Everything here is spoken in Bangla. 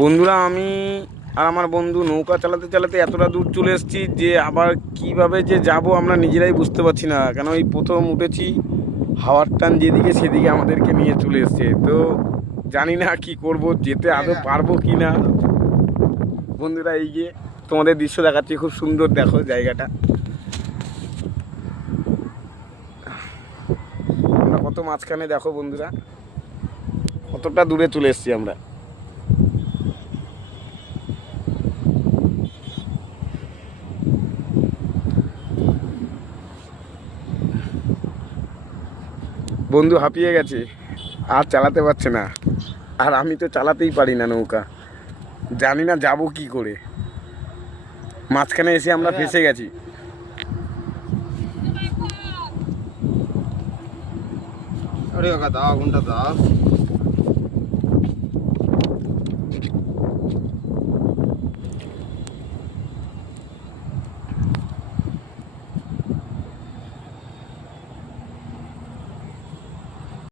বন্ধুরা, আমি আর আমার বন্ধু নৌকা চালাতে চালাতে এতটা দূর চলে এসেছি যে আবার কিভাবে যে যাব আমরা নিজেরাই বুঝতে পারছি না। কেন এই প্রথম উঠেছি, হাওয়ার টান যেদিকে সেদিকে আমাদেরকে নিয়ে চলে এসছে। তো জানি না কি করব, যেতে আদৌ পারবো কি না। বন্ধুরা, এই যে তোমাদের দৃশ্য দেখাচ্ছি, খুব সুন্দর, দেখো জায়গাটা। আমরা কত মাঝখানে, দেখো বন্ধুরা, কতটা দূরে চলে এসেছি আমরা। বন্ধু হাঁপিয়ে গেছে, আর চালাতে পারছে না। আর আমি তো চালাতেই পারি না নৌকা, জানি না যাব কি করে। মাঝখানে এসে আমরা ফেঁসে গেছি। अरे का दाव घंटा दाव